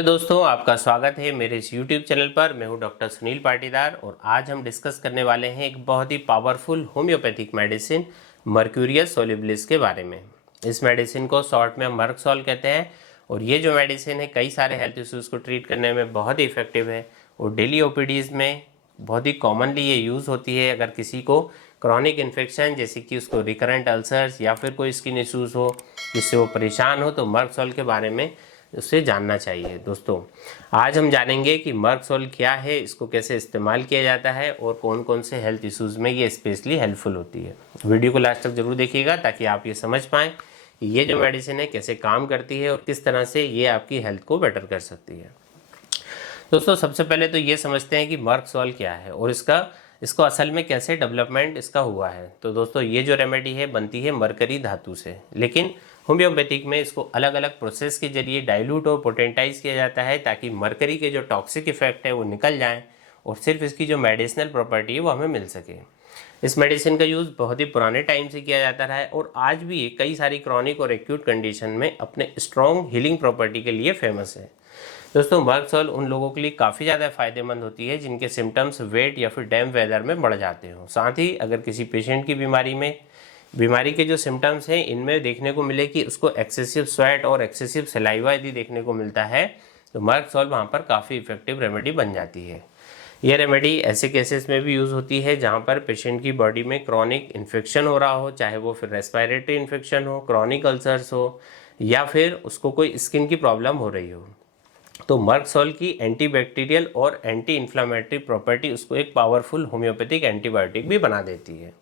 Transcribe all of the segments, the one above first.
Hello दोस्तों, आपका स्वागत है मेरे इस YouTube चैनल पर। मैं हूं डॉक्टर सुनील पाटीदार और आज हम डिस्कस करने वाले हैं एक बहुत ही पावरफुल होम्योपैथिक मेडिसिन मर्क्यूरियस सोलिबिलिस के बारे में। इस मेडिसिन को शॉर्ट में हम मर्कसोल कहते हैं और ये जो मेडिसिन है कई सारे हेल्थ इश्यूज़ को ट्रीट करने में बहुत ही इफेक्टिव है और डेली ओपीडीज़ में बहुत ही कॉमनली ये यूज़ होती है। अगर किसी को क्रॉनिक इन्फेक्शन जैसे कि उसको रिकरेंट अल्सर्स या फिर कोई स्किन इश्यूज़ हो जिससे वो परेशान हो तो मर्कसोल के बारे में उससे जानना चाहिए। दोस्तों, आज हम जानेंगे कि मर्कसोल क्या है, इसको कैसे इस्तेमाल किया जाता है और कौन कौन से हेल्थ इश्यूज़ में ये स्पेशली हेल्पफुल होती है। वीडियो को लास्ट तक जरूर देखिएगा ताकि आप ये समझ पाएँ कि ये जो मेडिसिन है कैसे काम करती है और किस तरह से ये आपकी हेल्थ को बेटर कर सकती है। दोस्तों, सबसे पहले तो ये समझते हैं कि मर्कसोल क्या है और इसको असल में कैसे डेवलपमेंट इसका हुआ है। तो दोस्तों, ये जो रेमेडी है बनती है मरकरी धातु से, लेकिन होम्योपैथिक में इसको अलग अलग प्रोसेस के जरिए डाइल्यूट और पोटेंटाइज किया जाता है ताकि मरकरी के जो टॉक्सिक इफेक्ट है वो निकल जाएं और सिर्फ इसकी जो मेडिसिनल प्रॉपर्टी है वो हमें मिल सके। इस मेडिसिन का यूज़ बहुत ही पुराने टाइम से किया जाता रहा है और आज भी कई सारी क्रॉनिक और एक्यूट कंडीशन में अपने स्ट्रॉन्ग हीलिंग प्रॉपर्टी के लिए फेमस है। दोस्तों, मर्कसोल उन लोगों के लिए काफ़ी ज़्यादा फायदेमंद होती है जिनके सिम्टम्स वेट या फिर डैम वेदर में बढ़ जाते हों। साथ ही अगर किसी पेशेंट की बीमारी के जो सिम्टम्स हैं इनमें देखने को मिले कि उसको एक्सेसिव स्वेट और एक्सेसिव सलाइवा यदि देखने को मिलता है तो मर्कसोल वहाँ पर काफ़ी इफेक्टिव रेमेडी बन जाती है। यह रेमेडी ऐसे केसेस में भी यूज़ होती है जहाँ पर पेशेंट की बॉडी में क्रॉनिक इन्फेक्शन हो रहा हो, चाहे वो फिर रेस्पिरेटरी इन्फेक्शन हो, क्रॉनिक अल्सर्स हो या फिर उसको कोई स्किन की प्रॉब्लम हो रही हो। तो मर्कसोल की एंटीबैक्टीरियल और एंटी इन्फ्लामेटरी प्रॉपर्टी उसको एक पावरफुल होम्योपैथिक एंटीबायोटिक भी बना देती है।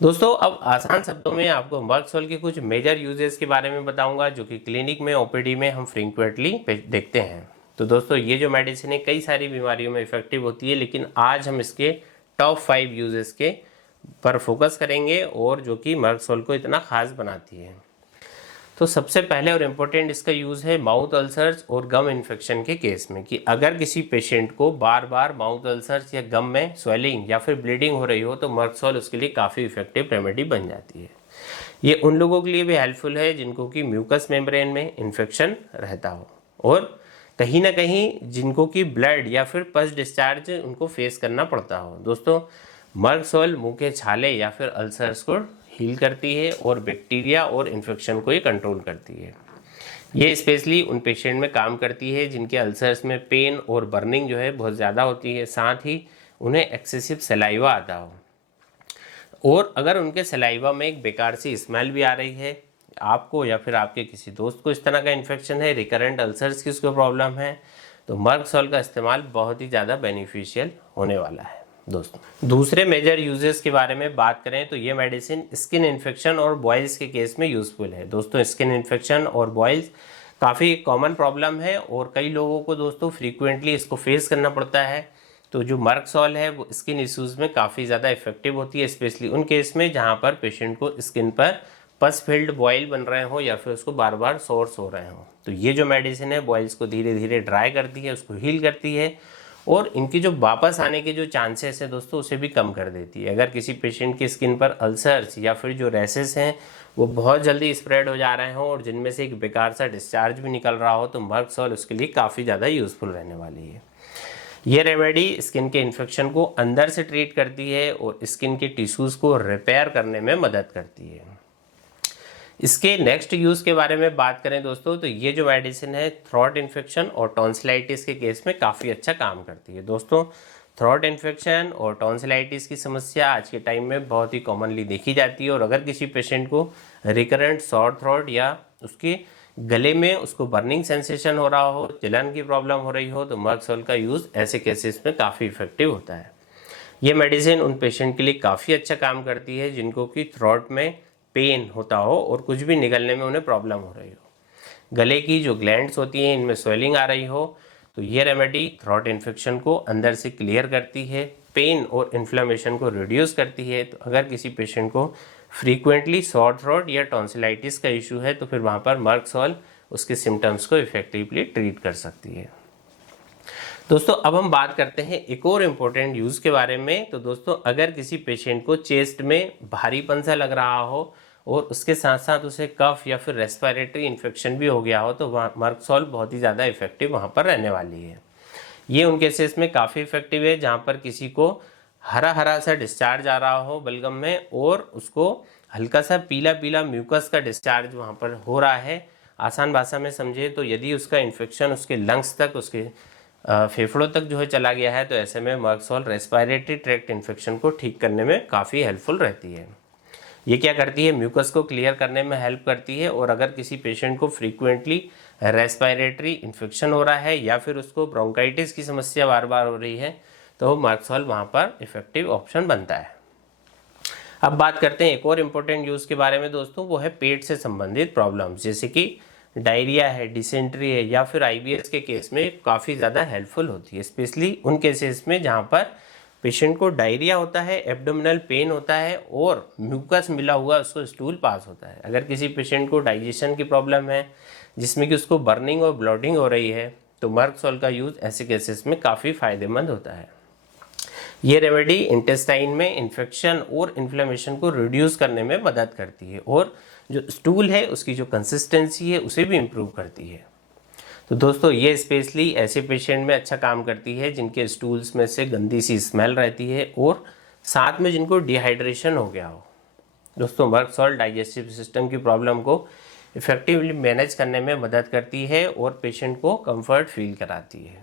दोस्तों, अब आसान शब्दों में आपको मर्कसोल के कुछ मेजर यूजेस के बारे में बताऊंगा जो कि क्लिनिक में ओपीडी में हम फ्रीक्वेंटली देखते हैं। तो दोस्तों, ये जो मेडिसिन है कई सारी बीमारियों में इफेक्टिव होती है, लेकिन आज हम इसके टॉप 5 यूजेस के पर फोकस करेंगे और जो कि मर्कसोल को इतना खास बनाती है। तो सबसे पहले और इम्पोर्टेंट इसका यूज़ है माउथ अल्सर्स और गम इन्फेक्शन के केस में कि अगर किसी पेशेंट को बार बार माउथ अल्सर्स या गम में स्वेलिंग या फिर ब्लीडिंग हो रही हो तो मर्कसोल उसके लिए काफ़ी इफेक्टिव रेमेडी बन जाती है। ये उन लोगों के लिए भी हेल्पफुल है जिनको कि म्यूकस मेम्ब्रेन में इन्फेक्शन रहता हो और कहीं ना कहीं जिनको कि ब्लड या फिर पस डिस्चार्ज उनको फेस करना पड़ता हो। दोस्तों, मर्कसोल मुंह के छाले या फिर अल्सर्स को हील करती है और बैक्टीरिया और इन्फेक्शन को ये कंट्रोल करती है। ये स्पेशली उन पेशेंट में काम करती है जिनके अल्सर्स में पेन और बर्निंग जो है बहुत ज़्यादा होती है, साथ ही उन्हें एक्सेसिव सलाइवा आता हो और अगर उनके सलाइवा में एक बेकार सी स्मेल भी आ रही है, आपको या फिर आपके किसी दोस्त को इस तरह का इन्फेक्शन है, रिकरेंट अल्सर्स की उसको प्रॉब्लम है, तो मर्कसोल का इस्तेमाल बहुत ही ज़्यादा बेनिफिशियल होने वाला है। दोस्तों, दूसरे मेजर यूजेस के बारे में बात करें तो ये मेडिसिन स्किन इन्फेक्शन और बॉयल्स के केस में यूज़फुल है। दोस्तों, स्किन इन्फेक्शन और बॉयल्स काफ़ी कॉमन प्रॉब्लम है और कई लोगों को दोस्तों फ्रीक्वेंटली इसको फेस करना पड़ता है। तो जो मर्कसोल है वो स्किन इश्यूज़ में काफ़ी ज़्यादा इफेक्टिव होती है, स्पेशली उन केस में जहाँ पर पेशेंट को स्किन पर पस फील्ड बॉयल बन रहे हो या फिर उसको बार बार सोर्स हो रहे हो। तो ये जो मेडिसिन है बॉयल्स को धीरे धीरे ड्राई करती है, उसको हील करती है और इनकी जो वापस आने के जो चांसेस है दोस्तों उसे भी कम कर देती है। अगर किसी पेशेंट की स्किन पर अल्सर्स या फिर जो रैसेस हैं वो बहुत जल्दी स्प्रेड हो जा रहे हों और जिनमें से एक बेकार सा डिस्चार्ज भी निकल रहा हो तो मर्कसोल उसके लिए काफ़ी ज़्यादा यूज़फुल रहने वाली है। ये रेमेडी स्किन के इन्फेक्शन को अंदर से ट्रीट करती है और स्किन के टिश्यूज़ को रिपेयर करने में मदद करती है। इसके नेक्स्ट यूज़ के बारे में बात करें दोस्तों तो ये जो मेडिसिन है थ्रोट इन्फेक्शन और टॉन्सिलाइटिस के केस में काफ़ी अच्छा काम करती है। दोस्तों, थ्रोट इन्फेक्शन और टॉन्सिलाइटिस की समस्या आज के टाइम में बहुत ही कॉमनली देखी जाती है और अगर किसी पेशेंट को रिकरेंट सॉर थ्रोट या उसके गले में उसको बर्निंग सेंसेशन हो रहा हो, जलन की प्रॉब्लम हो रही हो तो मर्कसोल का यूज़ ऐसे केसेस में काफ़ी इफेक्टिव होता है। ये मेडिसिन उन पेशेंट के लिए काफ़ी अच्छा काम करती है जिनको कि थ्रोट में पेन होता हो और कुछ भी निगलने में उन्हें प्रॉब्लम हो रही हो, गले की जो ग्लैंड्स होती हैं इनमें स्वेलिंग आ रही हो, तो ये रेमेडी थ्रोट इन्फेक्शन को अंदर से क्लियर करती है, पेन और इन्फ्लेमेशन को रिड्यूस करती है। तो अगर किसी पेशेंट को फ्रीक्वेंटली सॉर थ्रोट या टॉन्सिलाइटिस का इशू है तो फिर वहाँ पर मर्कसोल उसके सिम्टम्स को इफेक्टिवली ट्रीट कर सकती है। दोस्तों, अब हम बात करते हैं एक और इम्पोर्टेंट यूज़ के बारे में। तो दोस्तों, अगर किसी पेशेंट को चेस्ट में भारीपन सा लग रहा हो और उसके साथ साथ उसे कफ या फिर रेस्पिरेटरी इन्फेक्शन भी हो गया हो तो वहाँ मर्कसॉल बहुत ही ज़्यादा इफेक्टिव वहाँ पर रहने वाली है। ये उन केसेस में काफ़ी इफेक्टिव है जहाँ पर किसी को हरा हरा सा डिस्चार्ज आ रहा हो बलगम में और उसको हल्का सा पीला पीला म्यूकस का डिस्चार्ज वहाँ पर हो रहा है। आसान भाषा में समझे तो यदि उसका इन्फेक्शन उसके लंग्स तक, उसके फेफड़ों तक जो है चला गया है, तो ऐसे में मर्कसॉल रेस्पिरेटरी ट्रैक्ट इन्फेक्शन को ठीक करने में काफ़ी हेल्पफुल रहती है। ये क्या करती है, म्यूकस को क्लियर करने में हेल्प करती है। और अगर किसी पेशेंट को फ्रीक्वेंटली रेस्पिरेटरी इन्फेक्शन हो रहा है या फिर उसको ब्रोंकाइटिस की समस्या बार बार हो रही है तो मर्कसॉल वहाँ पर इफेक्टिव ऑप्शन बनता है। अब बात करते हैं एक और इम्पोर्टेंट यूज़ के बारे में दोस्तों, वो है पेट से संबंधित प्रॉब्लम्स, जैसे कि डायरिया है, डिसेंट्री है या फिर IBS के केस में काफ़ी ज़्यादा हेल्पफुल होती है, स्पेशली उन केसेस में जहाँ पर पेशेंट को डायरिया होता है, एब्डोमिनल पेन होता है और म्यूकस मिला हुआ उसको स्टूल पास होता है। अगर किसी पेशेंट को डाइजेशन की प्रॉब्लम है जिसमें कि उसको बर्निंग और ब्लॉटिंग हो रही है तो मर्कसॉल का यूज़ ऐसे केसेस में काफ़ी फायदेमंद होता है। ये रेमेडी इंटेस्टाइन में इन्फेक्शन और इन्फ्लेमेशन को रिड्यूस करने में मदद करती है और जो स्टूल है उसकी जो कंसिस्टेंसी है उसे भी इम्प्रूव करती है। तो दोस्तों ये स्पेशली ऐसे पेशेंट में अच्छा काम करती है जिनके स्टूल्स में से गंदी सी स्मेल रहती है और साथ में जिनको डिहाइड्रेशन हो गया हो। दोस्तों मर्कसॉल डाइजेस्टिव सिस्टम की प्रॉब्लम को इफेक्टिवली मैनेज करने में मदद करती है और पेशेंट को कंफर्ट फील कराती है।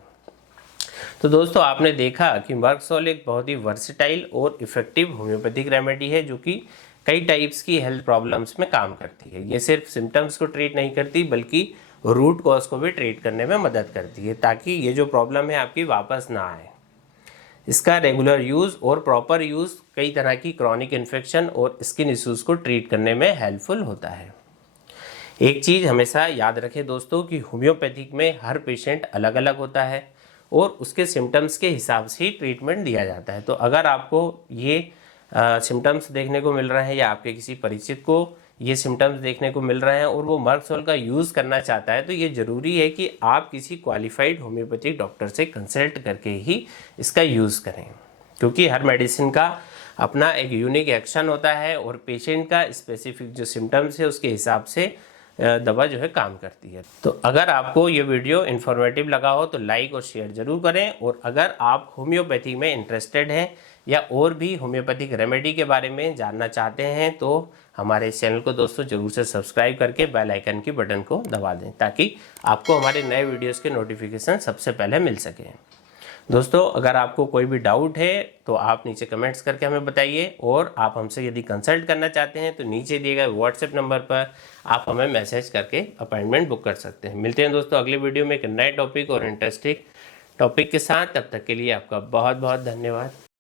तो दोस्तों आपने देखा कि मर्कसॉल एक बहुत ही वर्सेटाइल और इफेक्टिव होम्योपैथिक रेमेडी है जो कि कई टाइप्स की हेल्थ प्रॉब्लम्स में काम करती है। ये सिर्फ सिम्टम्स को ट्रीट नहीं करती बल्कि रूट कॉज को भी ट्रीट करने में मदद करती है ताकि ये जो प्रॉब्लम है आपकी वापस ना आए। इसका रेगुलर यूज़ और प्रॉपर यूज़ कई तरह की क्रॉनिक इन्फेक्शन और स्किन इश्यूज़ को ट्रीट करने में हेल्पफुल होता है। एक चीज़ हमेशा याद रखें दोस्तों कि होम्योपैथिक में हर पेशेंट अलग अलग होता है और उसके सिम्टम्स के हिसाब से ही ट्रीटमेंट दिया जाता है। तो अगर आपको ये सिम्टम्स देखने को मिल रहे हैं या आपके किसी परिचित को ये सिम्टम्स देखने को मिल रहे हैं और वो मर्कसॉल का यूज़ करना चाहता है तो ये ज़रूरी है कि आप किसी क्वालिफाइड होम्योपैथिक डॉक्टर से कंसल्ट करके ही इसका यूज़ करें, क्योंकि हर मेडिसिन का अपना एक यूनिक एक्शन होता है और पेशेंट का स्पेसिफिक जो सिम्टम्स है उसके हिसाब से दवा जो है काम करती है। तो अगर आपको ये वीडियो इन्फॉर्मेटिव लगा हो तो लाइक और शेयर जरूर करें और अगर आप होम्योपैथी में इंटरेस्टेड हैं या और भी होम्योपैथिक रेमेडी के बारे में जानना चाहते हैं तो हमारे इस चैनल को दोस्तों जरूर से सब्सक्राइब करके बेल आइकन की बटन को दबा दें ताकि आपको हमारे नए वीडियोस के नोटिफिकेशन सबसे पहले मिल सके। दोस्तों अगर आपको कोई भी डाउट है तो आप नीचे कमेंट्स करके हमें बताइए और आप हमसे यदि कंसल्ट करना चाहते हैं तो नीचे दिए गए व्हाट्सएप नंबर पर आप हमें मैसेज करके अपॉइंटमेंट बुक कर सकते हैं। मिलते हैं दोस्तों अगले वीडियो में एक नए टॉपिक और इंटरेस्टिंग टॉपिक के साथ। तब तक के लिए आपका बहुत बहुत धन्यवाद।